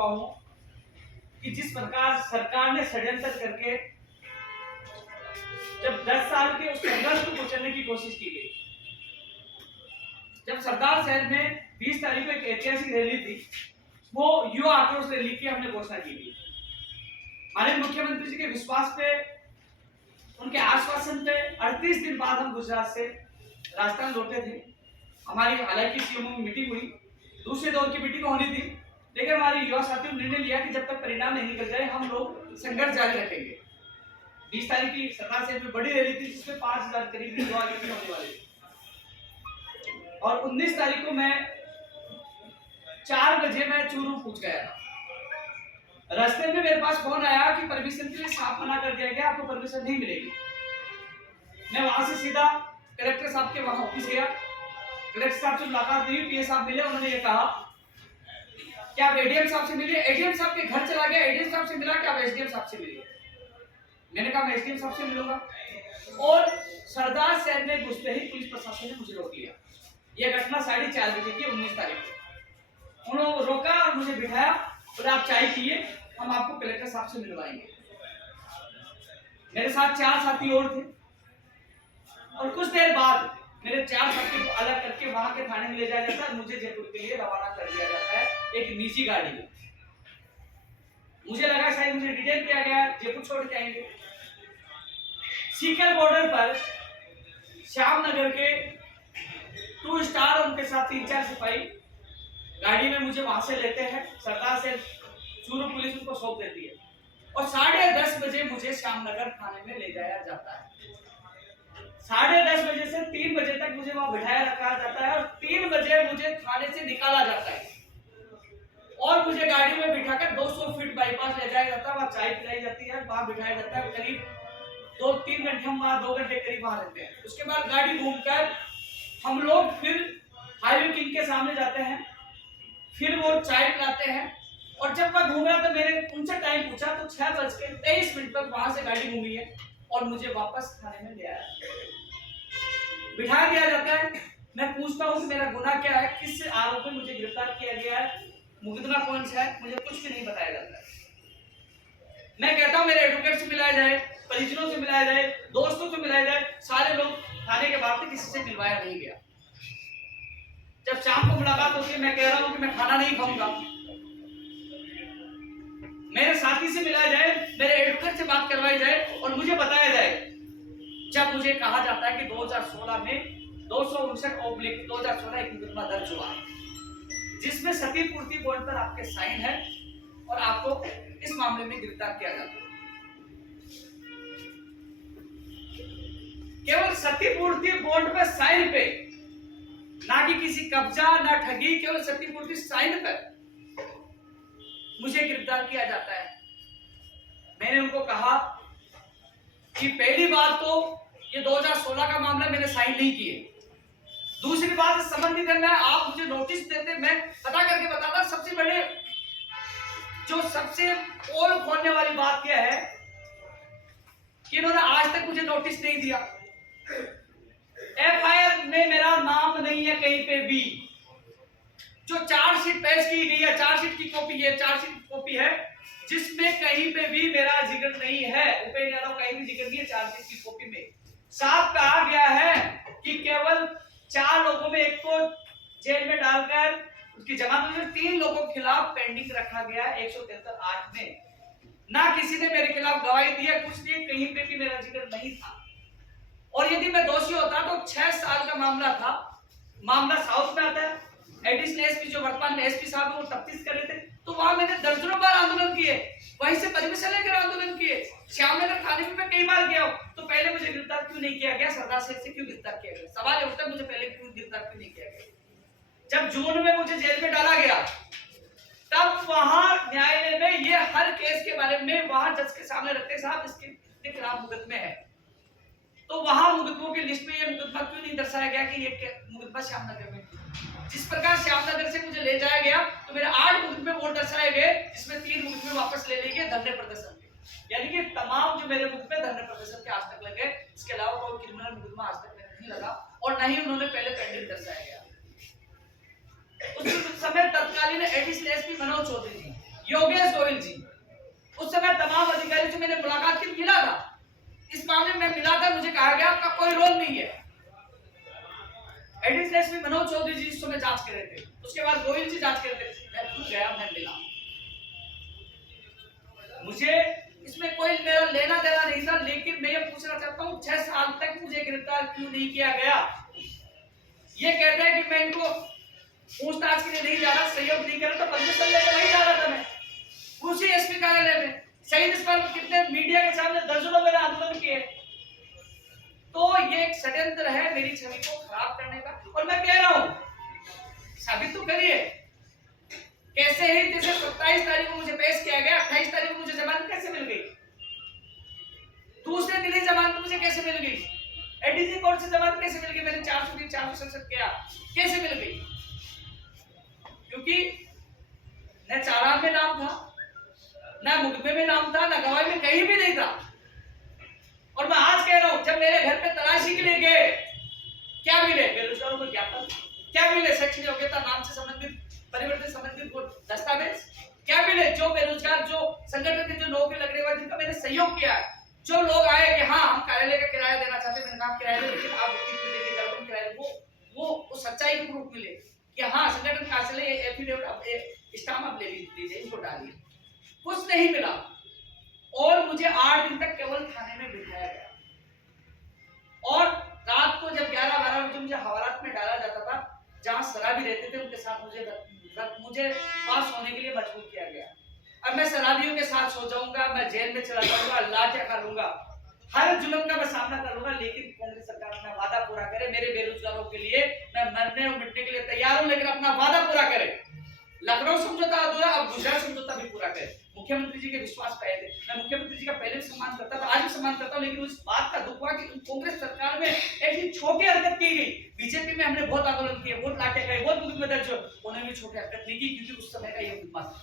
हुआ हूं कि जिस प्रकार सरकार ने षड्यंत्र करके जब 10 साल के उस संघर्ष को कुचलने की कोशिश की गई, जब सरदार शहर में 20 तारीख को एक ऐतिहासिक रैली थी, वो युवा आक्रोश रैली की हमने घोषणा की थी। माननीय मुख्यमंत्री जी के विश्वास पे, उनके आश्वासन पे 38 दिन बाद हम गुजरात से राजस्थान लौटे थे। हमारी हालांकि सीएमओ में मीटिंग हुई, दूसरे दौर की मीटिंग होनी थी, लेकिन हमारे युवा साथियों ने निर्णय लिया कि जब तक परिणाम नहीं निकल जाए हम लोग संघर्ष जारी रखेंगे। 20 तारीख की सरदार शहर में बड़ी रैली थी, जिसमें 5000 करीब युवा होने वाले थे। और 19 तारीख को मैं 4 बजे मैं चूरू पहुंच गया था। रास्ते में मेरे पास फोन आया कि परमिशन के लिए साफ मना कर दिया गया, आपको परमिशन नहीं मिलेगी। मैं वहां से सीधा कलेक्टर साहब के वहां ऑफिस गया। कलेक्टर साहब से मुलाकात हुई, पीए साहब मिले, उन्होंने ये कहा कि आप एडीएम साहब से मिलिए। एडीएम साहब के घर चला गया, एडीएम साहब से मिला कि आप एसडीएम साहब से मिलिए। मैंने कहा मैं एसडीएम साहब से मिलूंगा। और सरदार शहर में घुसते ही पुलिस प्रशासन ने मुझे रोक लिया। यह घटना 4:30 बजे की 19 तारीख को। उन्होंने रोका और मुझे बिठाया, बोले आप चाय पिए, हम आपको कलेक्टर साहब से मिलवाएंगे। मेरे साथ 4 साथी और थे और कुछ देर बाद मेरे 4 साथी को अलग करके वहां के थाने में ले जाया जाता है। मुझे जयपुर के लिए रवाना कर दिया जाता है एक निजी गाड़ी में। मुझे लगा शायद मुझे डिटेन किया गया, जयपुर छोड़ के आएंगे। सीकर बॉर्डर पर श्यामनगर के 2 स्टार उनके साथ 3-4 सिपाही गाड़ी में मुझे वहां से लेते हैं। सरदार से चूरू पुलिस उनको सौंप देती है और 10:30 बजे मुझे श्यामनगर थाने में ले जाया जाता है। 10:30 बजे से 3 बजे तक मुझे वहां बिठाया रखा जाता है और 3 बजे मुझे थाने से निकाला जाता है और मुझे गाड़ी में बिठाकर 200 फीट बाईपास ले जाया जाता है। वहां चाय पिलाई जाती है, वहां बिठाया जाता है। करीब 2-3 घंटे हम वहां 2 घंटे करीब वहां रहते हैं। उसके बाद गाड़ी घूमकर हम लोग फिर हाईवे किंग के सामने जाते हैं, फिर वो चाय पिलाते हैं। और जब मैं घूम रहा था, मैंने उनसे टाइम पूछा तो 6:23 तक वहां से गाड़ी घूमी है और मुझे वापस थाने में ले आया, बिठा दिया जाता है। मैं पूछता हूँ मेरा गुनाह क्या है, किस आरोप में मुझे गिरफ्तार किया गया है, मुकदमा कौन सा है, मुझे कुछ भी नहीं बताया जाता है। मैं कहता हूँ मेरे एडवोकेट से मिलाया जाए, परिजनों से मिलाया जाए, दोस्तों से मिलाया जाए, सारे लोग थाने के बाहर से किसी से मिलवाया नहीं गया। जब शाम को मुलाकात होती है, मैं कह रहा हूँ कि मैं खाना नहीं खाऊंगा। मेरे साथी से मिलाया जाए, मेरे एडवोकेट से बात करवाई जाए और मुझे बताया जाए। जब मुझे कहा जाता है कि 2016 में 259/2016 एक मुकदमा दर्ज हुआ जिसमें सती पूर्ति बॉन्ड पर आपके साइन है और आपको इस मामले में गिरफ्तार किया जाता है। केवल सती पूर्ति बॉन्ड पे साइन पे, ना कि किसी कब्जा ना ठगी, केवल सती पूर्ति साइन पर मुझे गिरफ्तार किया जाता है। मैंने उनको कहा कि पहली बात तो ये 2016 का मामला मैंने साइन नहीं किए। दूसरी बात, संबंधित है, मैं आप मुझे नोटिस देते, मैं पता करके बताता। सबसे बड़े जो सबसे पोल खोलने वाली बात यह है कि इन्होंने आज तक मुझे नोटिस नहीं दिया। एफआईआर में मेरा नाम नहीं है कहीं पे भी। जो चार्जशीट पेश की गई है, चार्जशीट की कॉपी है, चार्जशीट की कॉपी है जिसमें कहीं पे भी मेरा जिक्र नहीं है, उपेंद्र यादव कहीं भी जिक्र नहीं है। चार्जशीट की कॉपी में साफ कहा गया है कि केवल 4 लोगों में, एक को जेल में डालकर उसकी जमानत में 3 लोगों के खिलाफ पेंडिंग रखा गया है 173(8) में। ना किसी ने मेरे खिलाफ गवाही दी है, कुछ नहीं, कहीं पे भी मेरा जिक्र नहीं था। और यदि मैं दोषी होता तो 6 साल का मामला था। मामला साउथ में आता है, एडिशनल एसपी जो वर्तमान में एसपी साहब वो तफ्तीश कर रहे थे, तो वहां मैंने दर्जनों बार आंदोलन किए, वहीं से परमिशन लेकर आंदोलन किए। श्यामनगर थाने में मैं कई बार गया हूं, तो पहले मुझे गिरफ्तार क्यों नहीं किया गया? सरदार शहर से क्यों गिरफ्तार किया गया? सवाल उठता मुझे पहले क्यों गिरफ्तार क्यों नहीं किया गया? जब जून में मुझे जेल में डाला गया, तब वहां न्यायालय में ये हर केस के बारे में वहां जज के सामने रखते, साहब इसके खिलाफ मुकदमे है, तो वहां मुकदमों की लिस्ट में ये मुकदमा क्यों नहीं दर्शाया गया कि ये मुकदमा श्यामनगर में? जिस प्रकार श्यामनगर से मुझे ले जाया गया तो मेरे 8 मुकदमे वोट दर्शाए गए, जिसमें 3 मुकदमे वापस ले लिए गए धरने प्रदर्शन के। यानी कि तमाम जो मेरे मुकदमे धरने प्रदर्शन के आज तक लगे। इसके अलावा कोई क्रिमिनल मुकदमा आज तक मेरे नहीं लगा और न ही उन्होंने पहले पेंडिंग दर्शाया गया। उस समय तत्कालीन एडिशनल एसपी मनोज चौधरी जी, योगेश गोयल जी, उस समय तमाम अधिकारी से मैंने मुलाकात की, मिला था इस मामले में, मिला था, मुझे कहा गया आपका कोई रोल नहीं है। एडिशनल एसपी मनोज चौधरी जी इस समय जांच कर रहे थे, उसके बाद गोयल जी जांच कर रहे थे, मैं खुद गया, मैं मिला, मुझे इसमें कोई मेरा लेना देना नहीं था। लेकिन मैं ये पूछना चाहता हूँ 6 साल तक मुझे गिरफ्तार क्यों नहीं किया गया? ये कहते हैं कि मैं इनको पूछताछ के लिए नहीं जा रहा, सहयोग नहीं कर रहा, तो परमिशन लेकर वही जा रहा था मैं, उसी एसपी कार्यालय में। शहीद स्थल पर कितने मीडिया के सामने दर्जनों मेरा आंदोलन किए। तो ये एक षड्यंत्र है मेरी छवि को खराब करने का, और मैं कह रहा हूं साबित तो करिए। कैसे ही जैसे 27 तारीख को मुझे पेश किया गया, 28 तारीख को मुझे जमानत कैसे मिल गई, दूसरे दिन ही जमानत मुझे कैसे मिल गई, एडीजी कोर्ट से जमानत कैसे मिल गई, मैंने 467 किया, कैसे मिल गई? क्योंकि न चालान में नाम था, न मुकदमे में नाम था, न गवाही में कहीं भी नहीं था। और मैं आज कह रहा हूं, जब मेरे घर पे तलाशी के लिए गए, क्या मिले? बेरोजगारों को ज्ञापन, क्या मिले? शैक्षणिक योग्यता, नाम से संबंधित, परिवर्तन संबंधित दस्तावेज क्या मिले? जो बेरोजगार, जो संगठन के जो नौकरी लगने वाले, जिनका मैंने सहयोग किया है, जो लोग आए कि हाँ हम कार्यालय का किराया देना चाहते हैं, मैंने कहा किराया दे, लेकिन आप लेके जाओ किराया, वो सच्चाई के प्रूफ मिले कि हाँ संगठन कार्यालय एफिडेविट स्टाम्प आप ले लीजिए, इनको डालिए। कुछ नहीं मिला, और मुझे 8 दिन तक केवल थाने में बिठाया गया। और रात को जब 11-12 बजे मुझे हवालात में डाला जाता था, जहां शराबी रहते थे उनके साथ मुझे पास होने के लिए मजबूर किया गया। अब मैं शराबियों के साथ सो जाऊंगा, मैं जेल में चला जाऊंगा, लाठियां खा लूंगा, हर जुल्म का मैं सामना कर लूंगा, लेकिन कांग्रेस सरकार अपना वादा पूरा करे। मेरे बेरोजगारों के लिए मैं मरने और मिटने के लिए तैयार हूं, लेकिन अपना वादा पूरा करे। लखनऊ समझौता अधूरा, अब गुजरात समझौता भी पूरा करे। मुख्यमंत्री जी के विश्वास पाए थे, मैं मुख्यमंत्री जी का पहले भी सम्मान करता था, आज भी सम्मान करता हूं, लेकिन उस बात का दुख हुआ कि कांग्रेस सरकार में ऐसी छोटी हरकत की गई। बीजेपी में हमने बहुत आंदोलन किए, बहुत लाठियां खाई, बहुत मुकदमे दर्ज, उन्होंने भी छोटी हरकत नहीं की, क्योंकि उस समय का ये मुकदमा था।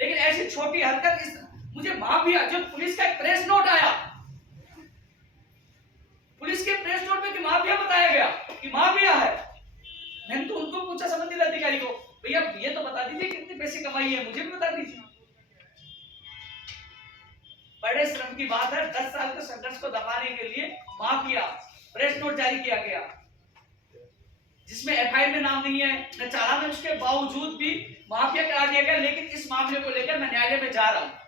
लेकिन ऐसी छोटी हरकत, मुझे माफिया, जो पुलिस का एक प्रेस नोट आया, पुलिस के प्रेस नोट में कि माफिया बताया गया कि माफिया है। मैंने तो उनको पूछा, संबंधित अधिकारी को, भैया ये तो बता दीजिए कितने पैसे कमाई है, मुझे भी बता दीजिए। बड़े श्रम की बात है, 10 साल के संघर्ष को दबाने के लिए माफिया प्रेस नोट जारी किया गया, जिसमें एफआईआर में नाम नहीं है, न चालान में, उसके बावजूद भी माफिया करा दिया गया। लेकिन इस मामले को लेकर मैं न्यायालय में जा रहा हूं।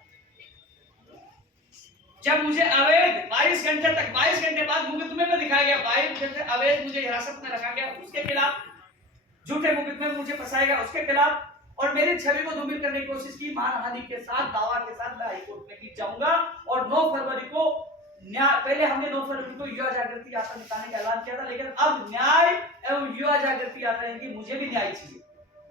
जब मुझे अवैध 22 घंटे तक, 22 घंटे बाद मुकदमे में दिखाया गया, 22 घंटे अवैध मुझे हिरासत में रखा गया, उसके खिलाफ झूठे मुकदमे में मुझे फंसाया गया, उसके खिलाफ, और मेरी छवि को धूमिल करने की कोशिश की, मानहानि के साथ, दावा के साथ मैं हाईकोर्ट में भी जाऊंगा। और 9 फरवरी को न्याय, पहले हमने 9 फरवरी को युवा जागृति यात्रा निकालने का ऐलान किया था, लेकिन अब न्याय एवं युवा जागृति यात्रा है कि मुझे भी न्याय चाहिए।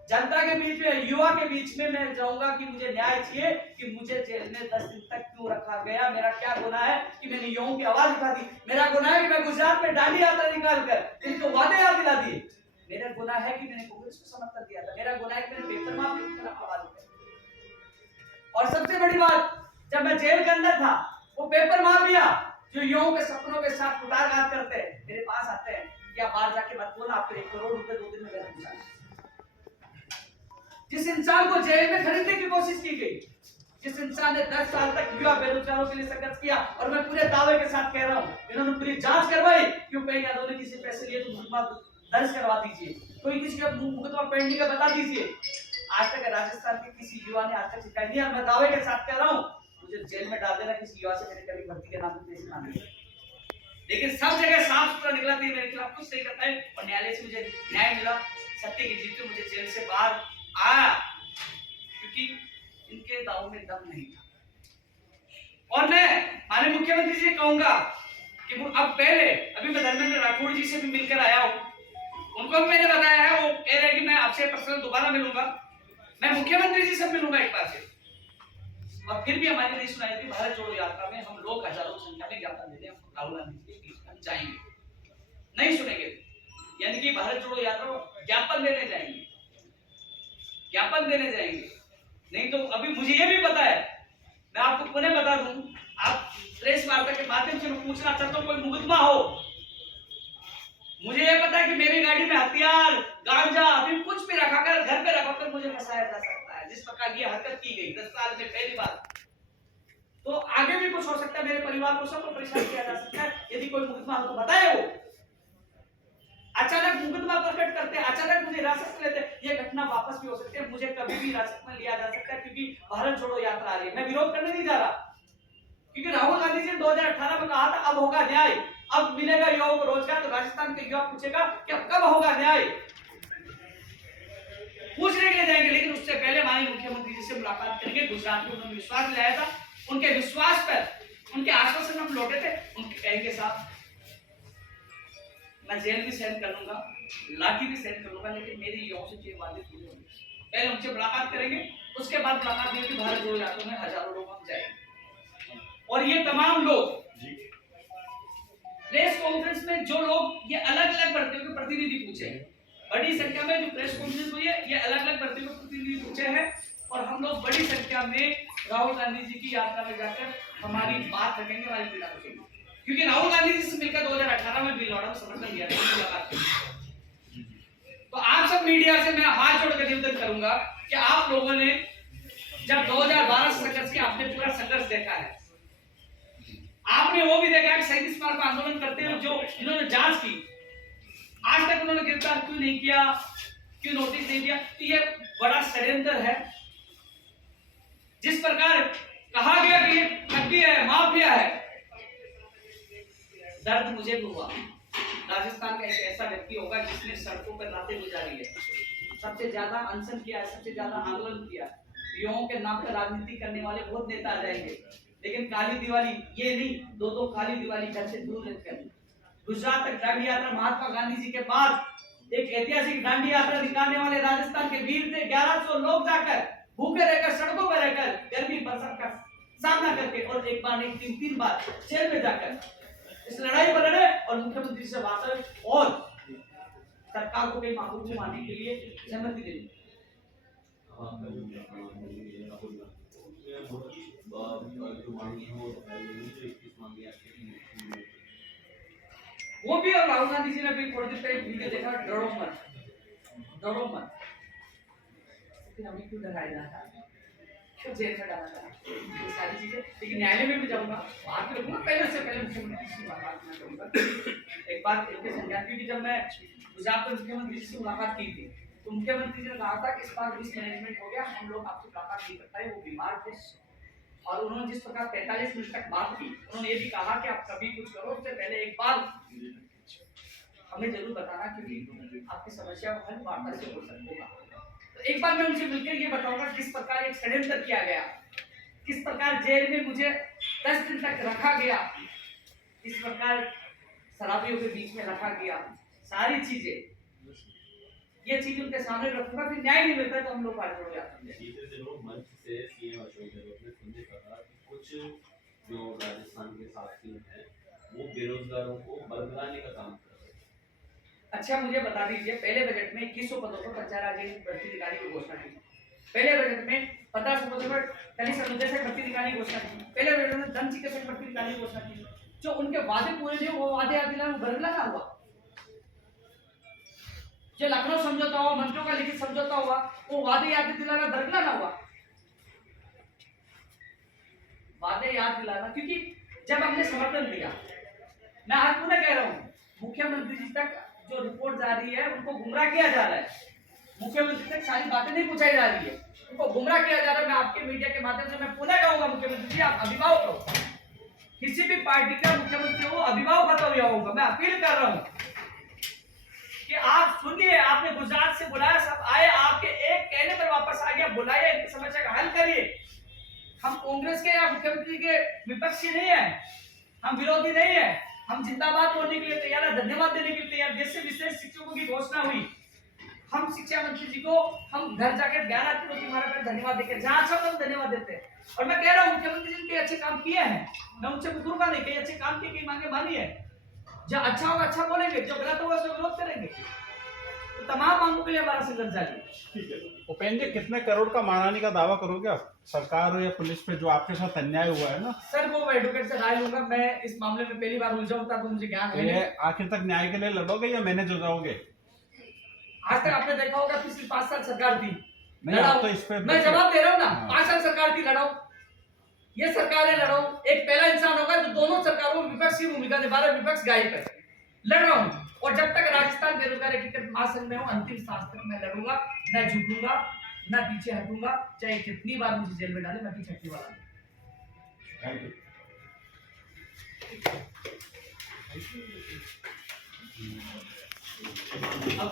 जनता के बीच में, युवा के बीच में मैं जाऊंगा कि मुझे न्याय चाहिए, कि मुझे जेल में 10 दिन तक क्यों रखा गया, मेरा क्या गुनाह है कि मैंने युवाओं की आवाज उठा दी, मेरा गुनाह है कि मैं गुजरात में डांडी यात्रा निकालकर इनको वादे याद दिला दिए, मेरा गुनाह है कि मैंने कांग्रेस को समर्थन दिया था, मेरा गुनाह है कि मैंने पेपर माफी के खिलाफ आवाज उठाई। और सबसे बड़ी बात, जब मैं जेल के अंदर था, वो पेपर माफिया जो युवाओं के सपनों के साथ कुटारघात करते हैं, मेरे पास आते हैं, क्या बाहर जाके मत बोलना, आपको 1 करोड़ रुपए 2 दिन में घर पहुंचा। जिस इंसान को जेल में खरीदने की कोशिश की गई, जिस इंसान ने 10 साल तक युवा बेरोजगारों के लिए संघर्ष किया, और मैं पूरे दावे के साथ कह रहा हूं, इन्होंने पूरी जांच करवाई, क्यों कहीं यादव ने किसी पैसे लिए तो मुकदमा दर्ज करवा दीजिए, कोई किसी का मुकदमा पेंडिंग है बता दीजिए। आज तक राजस्थान के किसी युवा ने आज तक शिकायत नहीं, और मैं दावे के साथ कह रहा हूं, मुझे जेल में डाल देना, किसी युवा से मैंने कभी भर्ती के नाम पे पैसे मांगे, लेकिन सब जगह साफ सुथरा निकला था, मेरे खिलाफ कुछ नहीं करता है, और न्यायालय से मुझे न्याय मिला, सत्य की जीत, मुझे जेल से बाहर आया, क्योंकि इनके दाव में दम नहीं था। और मैं माननीय मुख्यमंत्री जी कहूंगा कि अब पहले, अभी मैं धर्मेंद्र राठौड़ जी से भी मिलकर आया हूं, उनको भी मैंने बताया है, वो कह रहे हैं कि मैं आपसे पर्सनल दोबारा मिलूंगा, मैं मुख्यमंत्री जी से मिलूंगा एक बार से। और फिर भी हमारी नहीं सुनाई थी, भारत जोड़ो यात्रा में हम लोग हजारों की संख्या में ज्ञापन देने राहुल गांधी के बीच हम जाएंगे, नहीं सुनेंगे, यानी कि भारत जोड़ो यात्रा ज्ञापन देने जाएंगे, ज्ञापन देने जाएंगे। नहीं तो अभी मुझे ये भी पता है, मैं आपको पुनः बता दूं, आप प्रेस वार्ता के माध्यम से मैं पूछना चाहता हूं, कोई मुकदमा हो, मुझे ये पता है कि मेरी गाड़ी में हथियार, गांजा, अभी कुछ भी रखा कर, घर पे रखा कर मुझे फंसाया जा सकता है। जिस प्रकार की हरकत की गई 10 साल में पहली बार, तो आगे भी कुछ हो सकता है, मेरे परिवार को सबको परेशान किया जा सकता है। यदि कोई मुकदमा हो तो बताए, वो अचानक मुकदमा प्रकट करते हैं, अचानक मुझे हिरासत में लेते, ये घटना वापस भी हो सकती है, मुझे कभी भी हिरासत में लिया जा सकता है, क्योंकि भारत छोड़ो यात्रा आ रही है। मैं विरोध करने नहीं जा रहा, क्योंकि राहुल गांधी जी ने 2018 में कहा था अब होगा न्याय, अब मिलेगा युवाओं को रोजगार। तो राजस्थान के युवा पूछेगा कि अब कब होगा न्याय, पूछने के लिए जाएंगे, लेकिन उससे पहले माननीय मुख्यमंत्री जी से मुलाकात करेंगे। गुजरात में उन्होंने विश्वास दिलाया था, उनके विश्वास पर, उनके आश्वासन हम लौटे थे, उनके कहेंगे साहब मैं जेल भी सहन कर लूंगा, लाठी भी सहन कर लूंगा, लेकिन मेरी युवाओं से ये वादे पूरे होंगे। पहले उनसे मुलाकात करेंगे, उसके बाद मुलाकात होगी, भारत जोड़ो यात्रा में हजारों लोग हम जाएंगे। और ये तमाम लोग प्रेस कॉन्फ्रेंस में, जो लोग ये अलग अलग भर्तियों के प्रतिनिधि पूछे, बड़ी संख्या में जो प्रेस कॉन्फ्रेंस हुई है, ये अलग अलग भर्तियों के प्रतिनिधि पूछे हैं, और हम लोग बड़ी संख्या में राहुल गांधी जी की यात्रा में जाकर हमारी बात रखेंगे, हमारी पीड़ा रखेंगे, क्योंकि राहुल गांधी जी से मिलकर 2018 में बिल लौड़ा समर्थन दिया था। तो आप सब मीडिया से मैं हाथ जोड़कर निवेदन करूंगा कि आप लोगों ने जब 2012 से संघर्ष किया, आपने पूरा संघर्ष देखा है, आपने वो भी देखा कि 37 मार्च का आंदोलन करते हुए जो इन्होंने जांच की, आज तक उन्होंने गिरफ्तार क्यों नहीं किया, क्यों नोटिस नहीं दिया। तो ये बड़ा षड्यंत्र है। जिस प्रकार कहा गया कि ये ठगी है, माफिया है, दर्द मुझे भी हुआ। राजस्थान का एक ऐसा व्यक्ति होगा जिसने सड़कों पर रातें गुजारी है, सबसे ज्यादा अनशन किया है, सबसे ज्यादा आंदोलन किया। युवाओं के नाम पर राजनीति करने वाले बहुत नेता आ जाएंगे, लेकिन काली दिवाली ये नहीं, दो काली दिवाली घर से दूर रहकर गुजरात तक दांडी यात्रा, महात्मा गांधी जी के बाद एक ऐतिहासिक दांडी यात्रा निकालने वाले राजस्थान के वीर थे। 1100 लोग जाकर भूखे रहकर, सड़कों पर रहकर, गर्मी बरसात का सामना करके, और एक बार नहीं 3 बार जेल में जाकर इस लड़ाई पर लड़े, और मुख्यमंत्री से वार्ता और सरकार को कई मांगों को मानने के लिए सहमति दे दी। वो भी, और राहुल गांधी जी ने भी थोड़ी देर पहले वीडियो देखा, डरो मत, डरो मत, लेकिन हमें क्यों डराया जा रहा है, क्यों जेल में डाला जा रहा है, ये सारी चीजें। लेकिन न्यायालय में भी जाऊंगा, बात करूंगा, पहले से पहले मुख्यमंत्री से बात करूंगा। एक बात इनके संज्ञान, क्योंकि जब मैं गुजरात में मुख्यमंत्री से मुलाकात की थी, तो मुख्यमंत्री जी ने कहा था कि इस बार मिसमैनेजमेंट हो गया, हम लोग आपसे मुलाकात नहीं कर पाए, वो बीमार थे, और उन्होंने जिस प्रकार 45 मिनट तक बात की, उन्होंने ये भी कहा कि आप कभी कुछ करो उससे पहले एक बार हमें जरूर बताना, क्योंकि आपकी समस्या को हल वार्ता से हो सकता होगा। तो एक बार मैं उनसे मिलकर ये बताऊंगा किस प्रकार एक षड्यंत्र किया गया, किस प्रकार जेल में मुझे 10 दिन तक रखा गया, किस प्रकार शराबियों के बीच में रखा गया, सारी चीजें, ये चीज उनके सामने रखूंगा। फिर न्याय नहीं मिलता तो हम लोग पार्टी हो जाते हैं। पिछले दिनों मंच से सीएम अशोक गहलोत ने सुनने कहा कि कुछ जो राजस्थान के साथी हैं वो बेरोजगारों को बरगलाने का काम कर रहे हैं। अच्छा, मुझे बता दीजिए, पहले बजट में 2100 पदों पर पंचायत राज भर्ती अधिकारी की घोषणा की, पहले बजट में 1500 पदों पर कनिष्ठ अनुदेशक भर्ती अधिकारी की घोषणा की, पहले बजट में दंत चिकित्सक भर्ती अधिकारी की घोषणा की। जो उनके वादे पूरे नहीं, वो वादे याद दिलाना बरगला ना हुआ। जो लखनऊ समझौता हुआ, मंत्रियों का लिखित समझौता हुआ, वो वादे याद दिलाना बरगला ना हुआ। वादे याद दिलाना, क्योंकि जब हमने समर्थन दिया, मैं आज पुनः कह रहा हूं, मुख्यमंत्री जी तक जो रिपोर्ट जा रही है उनको गुमराह किया जा रहा है, मुख्यमंत्री तक सारी बातें नहीं पूछाई जा रही है, उनको गुमराह किया जा रहा है। मैं आपके मीडिया के माध्यम से मैं पुनः कहूंगा, मुख्यमंत्री जी आप अभिभावक हो, किसी भी पार्टी का मुख्यमंत्री हो, अभिभावक कर्तव्य होगा। मैं अपील कर रहा हूं कि आप सुनिए, आपने गुजरात से बुलाया, सब आए, आपके एक कहने पर वापस आ गया, बुलाइए, इनकी समस्या का हल करिए। हम कांग्रेस के या मुख्यमंत्री के विपक्षी नहीं है, हम विरोधी नहीं है, हम जिंदाबाद बोलने के लिए तैयार है, धन्यवाद देने के लिए तैयार। देश से विशेष शिक्षकों की घोषणा हुई, हम शिक्षा मंत्री जी को हम घर जाकर 11 तिमारा पर धन्यवाद देकर, जहां अच्छा हम धन्यवाद देते हैं। और मैं कह रहा हूँ मुख्यमंत्री जी ने अच्छे काम किए हैं, मैं उनसे पूछूंगा नहीं, कई अच्छे काम किए, कई मांगे मानी है। जो अच्छा होगा अच्छा बोलेंगे, जो गलत होगा उसका विरोध करेंगे। तो तमाम मांगों के लिए हमारा संघर्ष जारी है। ठीक है, उपेंद्र जी कितने करोड़ का मानहानि का दावा करोगे आप सरकार या पुलिस पे जो आपके साथ अन्याय हुआ है ना? सर वो एडवोकेट से राय लूंगा, मैं इस मामले में पहली बार उलझा होता तो मुझे ज्ञान है। ये आखिर तक न्याय के लिए लड़ोगे या मैनेज हो जाओगे? आज तक आपने देखा होगा पिछले 5 साल सरकार थी, नहीं, आप तो इस पे मैं जवाब दे रहा हूँ ना, हाँ। 5 साल सरकार थी, लड़ाओ, ये सरकारें लड़ाओ, एक पहला इंसान होगा जो दोनों सरकारों में विपक्ष की भूमिका निभा रहा है, विपक्ष गायब है, लड़ रहा हूँ। और जब तक राजस्थान बेरोजगार एकीकृत महासंघ में हूँ, अंतिम सांस तक मैं लड़ूंगा, न झुकूंगा, न पीछे हटूंगा, चाहे कितनी बार मुझे जेल में डाले, मैं पीछे हटने वाला नहीं। Thank you. अब